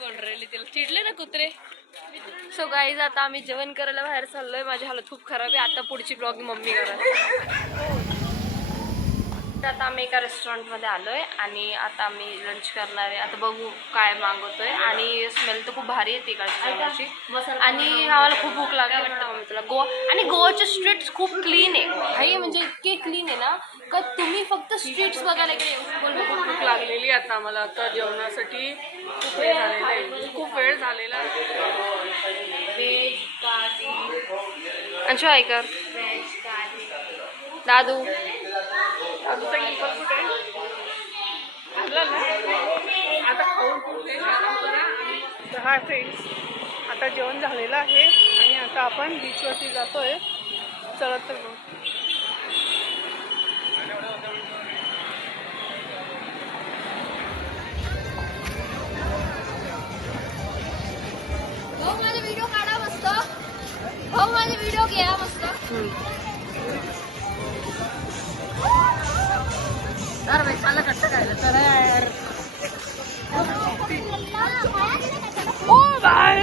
बोल रही तिला चिडले ना कुत्रे. सो गाईज आता आम्ही जेवण करायला बाहेर चाललोय. माझी हालत खूप खराब आहे. आता पुढची ब्लॉग मम्मी करत. आता आम्ही एका रेस्टॉरंटमध्ये आलोय आणि आता आम्ही लंच करणार आहे. आता बघू काय मागवतोय आणि स्मेल तर खूप भारी आहे तिकडची आणि आम्हाला खूप भूक लागली वाटतं मम्मी तुला. गोवा आणि गोवाचे स्ट्रीट्स खूप क्लीन आहे भाई, म्हणजे इतके क्लीन आहे ना का तुम्ही फक्त स्ट्रीट्स बघायला इकडे येऊ शकता. खूप भूक लागलेली आता आम्हाला आता जेवणासाठी खूप वेळ झालेला आहे. खूप वेळ झालेला अंशू ऐकर दादू आता इन्फॉर्म कुठे आणला ना आता खाऊन पुढे आराम करा. आणि हा फ्रेंड्स आता जेवण झालेलं आहे आणि आता आपण बीचवरती जातोय. चला तर मग भाऊ माझा व्हिडिओ काढा मस्त. भाऊ माझा व्हिडिओ घ्या मस्त. यार भाई खाला कसं काय तर यार ओ भाई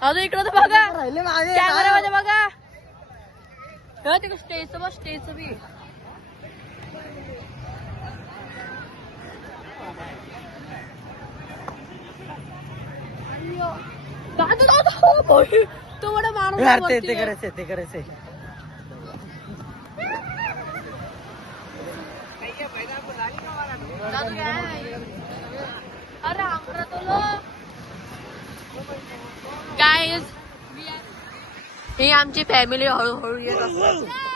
अजून इकडं तर बघा कॅमेरामध्ये बघा. ते स्टेजचं बघ स्टेजचं बी. तो बडा माणूस ते करायचंय गाईज ही आमची फॅमिली हळूहळू येत असते.